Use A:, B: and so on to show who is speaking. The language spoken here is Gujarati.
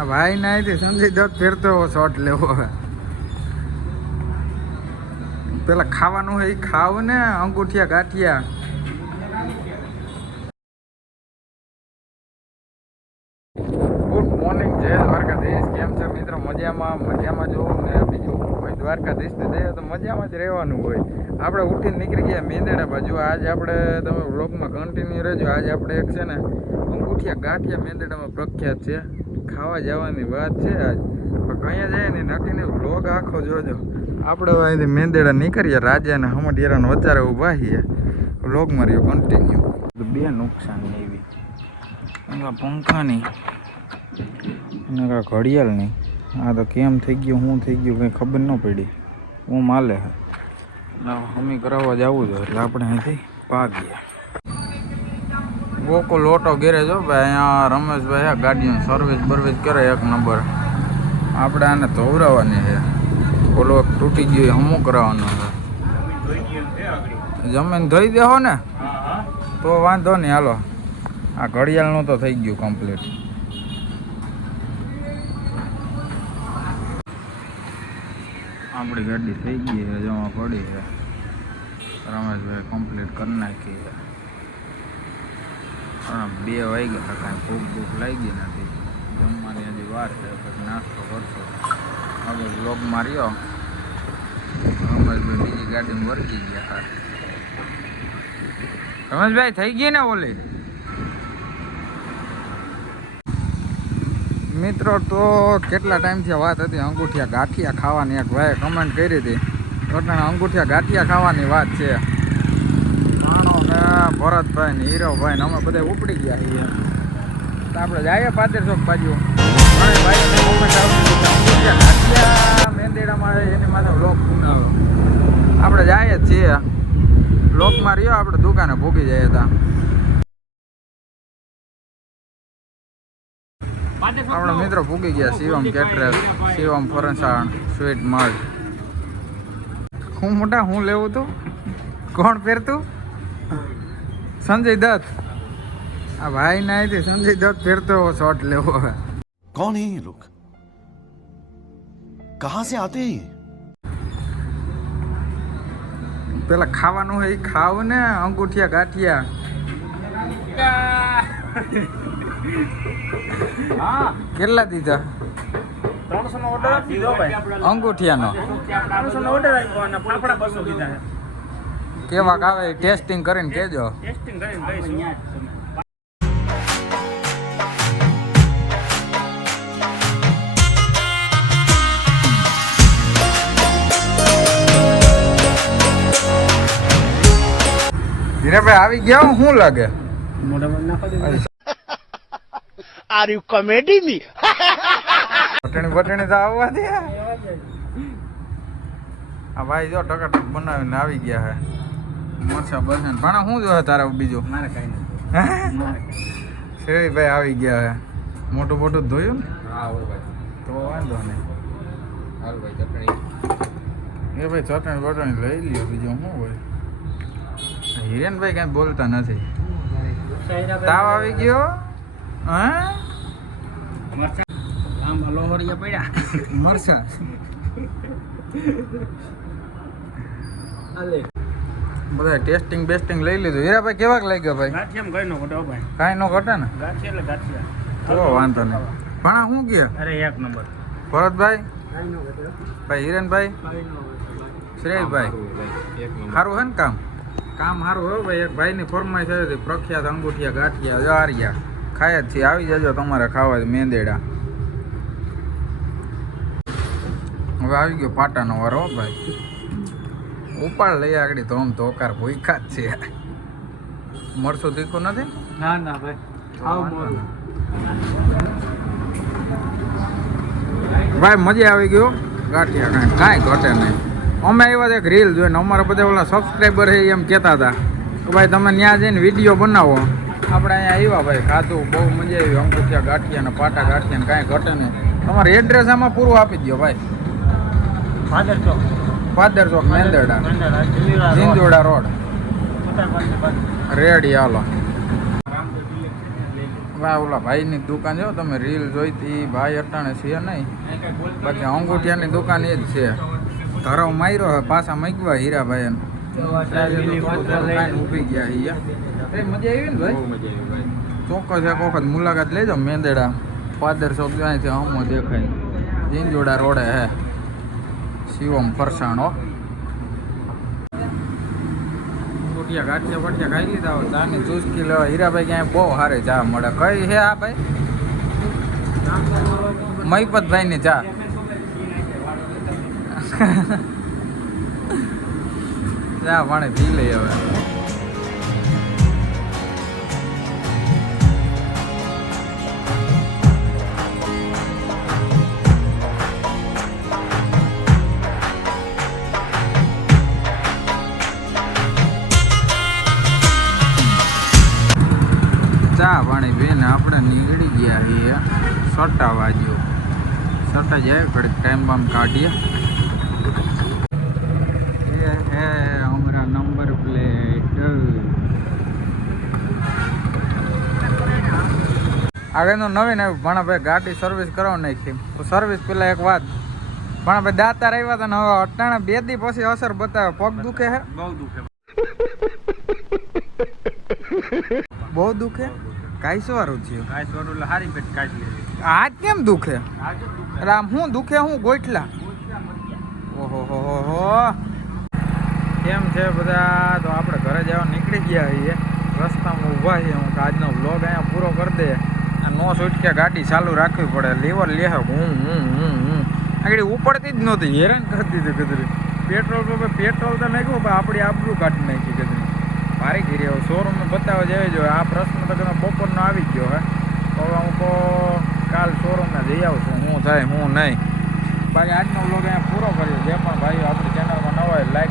A: આ ભાઈ ના અહીંથી સંજય દત્ત ફેરતો એવો શોટ લેવો હવે. પેલા ખાવાનું હોય એ ખાવ ને, અંગૂઠિયા, ગાંઠિયા. ગુડ મોર્નિંગ જય દ્વારકાધીશ. કેમ છે મિત્રો? મજામાં? મજામાં જોવું ને બીજું કોઈ દ્વારકાધીશ ને જઈએ તો મજામાં જ રહેવાનું હોય. આપણે ઉઠીને નીકળી ગયા મેંદેડા બાજુ. આજે આપણે તમે વ્લોગમાં કન્ટિન્યુ રહેજો. આજે આપણે એક છે ને અંગૂઠિયા, ગાંઠિયા મેંદેડામાં પ્રખ્યાત છે. ખાવા જવાની વાત છે આજ. કયા જાય ને નક્કીને વ્લોગ આખો જોજો. આપણે અહીંથી મેંદેડા નીકળીએ રાજા અને હમડિયારાને વચારે ઊભા છીએ. લોગ માર્યો કન્ટિન્યુ બે નુકસાન એવી. એમાં પંખાની અને આ ઘડિયાળની. આ તો કેમ થઈ ગયું શું થઈ ગયું, કંઈ ખબર ન પડી. હું માલે હમી કરાવવા જવું જોઈએ એટલે આપણે અહીંથી ભાગીએ. ગોકો ઓટો ગેરેજ હો ભાઈ, અહીંયા રમેશભાઈ આ ગાડીનું સર્વિસ બર્વિસ કરે એક નંબર આપણે આને ધોવરાવવાની છે. ઓલો તૂટી ગયો હમું કરાવવાનો છે. જમીન ધોઈ દેહો ને. તો વાંધો નહીં, હાલો. આ ઘડિયાળનું તો થઈ ગયું કમ્પ્લીટ આપણી ગાડી થઈ ગઈ છે જમા પડી છે. રમેશભાઈ કમ્પ્લીટ કરી નાખી છે. પણ બે વાગ્યા કાંઈ ભૂખ ભૂખ લાગી નથી. જમવાની હજી વાર છે, પછી નાસ્તો કરશો. હવે બ્લોગ માર્યો. રમેશભાઈ બીજી ગાડીમાં વર્ગી ગયા હા રમેશભાઈ, થઈ ગઈ ને ઓલી? મિત્રો, તો કેટલા ટાઈમથી વાત હતી? અંગૂઠિયા ગાંઠિયા ખાવાની એક ભાઈએ કમેન્ટ કરી હતી. એટલે અંગૂઠિયા ગાંઠિયા ખાવાની વાત છે. માણો ને ભરતભાઈ ને હીરોભાઈ ને અમે બધા ઉપડી ગયા છીએ. આપણે જઈએ પાદર ચોક બાજુ. મેંદેડામાં એની માથે લોક બનાવ્યો. આપણે જઈએ જ છીએ. લોકમાં રહ્યો આપણે દુકાને ભૂકી જઈએ હતા આપણા મિત્રો ભૂગી ગયા શિવમ કેટરેલ શિવમ ફરસાણ સ્વીટ મર્ડ હું મોટા હું લેવું તું? કોણ પહેરતું સંજય દત્ત આ ભાઈ ના અહીંથી સંજય દત્ત પહેરતો એવો શોટ લેવો હવે
B: कौन है ये लोग कहां से आते हैं ये
A: પેલા ખાવાનું હોય એ ખાવ ને અંગૂઠિયા ગાંઠિયા
C: હા
A: કેટલા દીધા
C: ત્રણસો નો ઓર્ડર આપી દીધો ભાઈ
A: અંગૂઠિયાનો
C: ત્રણસો નો ઓર્ડર આપ્યો અને ફાફડા બસો દીધા
A: કેવાક આવે ટેસ્ટિંગ કરીને કેજો.
C: ટેસ્ટિંગ
A: ધીરેભાઈ આવી ગયા શું લાગે?
B: આર યુ કોમેડી મી
A: વટણી વટણી તો આવવા દે આ ભાઈ જો ટકા ટક બનાવીને આવી ગયા હે. મરસા બસે ભાણા શું જોવે તારા બીજું?
C: મારે કઈ નહીં
A: શ્રેયભાઈ આવી ગયા હે મોટું મોટું ધોયું ને?
C: હા ભાઈ.
A: તો વાંધો નહીં.
C: હાલ ભાઈ ચટણી.
A: એ ભાઈ ચટણી બટણી લઈ લ્યો બીજું શું હોય? હિરેનભાઈ કાંઈ બોલતા નથી. તાવ આવી ગયો? હા?
C: આમ લોહરિયા પડ્યા.
A: મરસા
C: અલે
A: બધા ટેસ્ટિંગ બેસ્ટિંગ લઈ લીધું. હીરાભાઈ કેવાક લાગ્યો ભાઈ?
C: ગાંઠિયામાં કઈ નો ઘટો ભાઈ.
A: કાંઈ નો ઘટે ને?
C: ગાંઠિયા એટલે ગાંઠિયા.
A: તો વાંધો નહીં. ભણા શું ગયા?
C: અરે એક નંબર.
A: ભરતભાઈ?
C: કઈ નો ઘટો.
A: ભાઈ હિરેનભાઈ?
C: કઈ નો
A: શ્રેયભાઈ
C: એક
A: સારું હે ને કામ? કામ સારું હો ભાઈ એક ભાઈની ફોર્માઈ થઈ હતી પ્રખ્યાત અંગૂઠિયા ગાંઠિયા જારિયા. ખાય જ છે આવી જજો તમારે ખાવા મેંદેડા. હવે આવી ગયો પાટાનો વારો હો ભાઈ. ઉપાડ લઈ આગળ તો આમ ધોકાર ભૂખા જ છે. મરસું તીખું નથી?
C: ના ના ભાઈ. આવ
A: ભાઈ મજા આવી ગયો ગાંઠિયા કાંઈ કાંઈ ઘટે નહીં. અમે આવ્યા એક રીલ જોઈને. અમારા બધા ઓલા સબસ્ક્રાઈબર છે એમ કહેતા હતા. કે ભાઈ તમે ત્યાં જઈને વીડિયો બનાવો. આપણે અહીંયા આવ્યા ભાઈ ખાધું બહુ મજા આવી. અંકુઠિયા ગાંઠિયા ને પાટા ગાંઠિયા ને કાંઈ ઘટે નહીં. તમારે એડ્રેસ આમાં પૂરું આપી દો ભાઈ.
C: ફાધર ચોક.
A: પાદર ચોક મેંદરડા
C: મંડળ રોડ.
A: રોડ હાલો વાહ ઓલા ભાઈની દુકાન જો તમે રીલ જોઈ હતી ભાઈ અટાણે છે નહીં. બાકી અંગૂઠિયાની દુકાન એ જ છે. ધરાવ માર્યો હે પાછા મૂકવા હીરાભાઈ ઊભી ગયા અહીંયા મજા આવી ને ભાઈ? ચોક્કસ એક વખત મુલાકાત લેજો મેંદેડા. પાદર ચોક ત્યાંથી હમો દેખાય. જીંજોડા રોડે હે. શિવમ ફરસાણો ગાંઠિયા ગાંઠિયા બઠિયા ખાઈ લીધા હોય. ચાની ચુસ્કી લેવા. હીરાભાઈ ક્યાંય બહુ સારી ચા મળે. કઈ છે આ ભાઈ? મહિપતભાઈની ચા. ચા પાણી પી લઈ હવે. ચા બેન આપણે નીકળી ગયા એ સટા વાગ્યો. સટા જાય ઘડીક ટાઈમ બામ કાઢીએ. એ હે નંબર પ્લેટ આગળનું નવીન આવ્યું. ભણાભાઈ ગાડી સર્વિસ કરાવી નાખી. તો સર્વિસ પેલા એક વાત. ભણાભાઈ દાતાર આવ્યા હતા ને હવે અટાણે બે દી પછી અસર બતાવે. પગ દુખે હે?
C: બહુ દુખે.
A: બહુ દુખે? કાંઈ સવારું થયું?
C: કાંઈ સ્વરૂપ એટલે હારી પેટ કાઢી લેવી
A: હાથ કેમ દુખે?
C: આજે
A: આમ શું દુખે હું ગોઠલા? ઓહો હો હો હો કેમ છે બધા? તો આપણે ઘરે જવા નીકળી ગયા છીએ. રસ્તામાં ઊભા છીએ હું આજનો બ્લોગ અહીંયા પૂરો કરી દે. આ નો છૂટકે ગાડી ચાલુ રાખવી પડે. લીવર લેહ હું. હું હું હું આગળ ઉપડતી જ નહોતી. હેરાન કરતી હતી કદરી. પેટ્રોલ પર પેટ્રોલ તો નાખ્યું પણ આપણી આબરૂ કાઢી નાખી કદરી. મારી ઘીરે એવું શોરૂમનું બતાવવા જેવી જોઈએ આ પ્રશ્ન તો તમે બપોરનો આવી ગયો, હે. તો હું તો કાલ શોરૂમમાં જઈ આવું છું. હું થાય, હું નહીં. બાકી આજનો બ્લોગ અહીંયા પૂરો કર્યો. જે પણ ભાઈ આપણી ચેનલમાં નવા હોય લાઈક